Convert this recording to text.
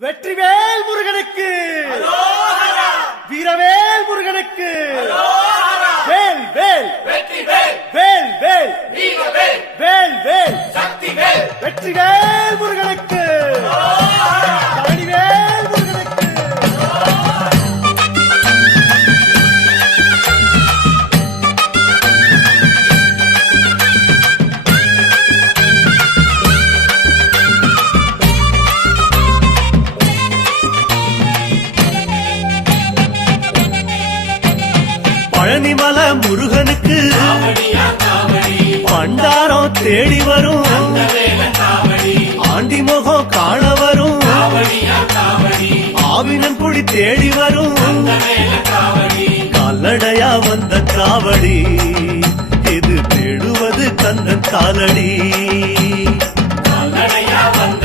வெற்றிவேல் முருகனுக்கு, வீரவேல் முருகனுக்கு, வேல் வேல் வேல் வேல் வேல் வேல் வெற்றிவேல் முருகனுக்கு, பழனிவேல் முருகனுக்கு. பழனிமல முருகனுக்கு பண்டாரம் தேடி வரும், ஆண்டி முகம் காண வரும், ஆவினன் குடி தேடி வரும், கால்நடையா வந்த காவடி இது தேடுவது கந்தன் காலடி, கால்நடையா வந்த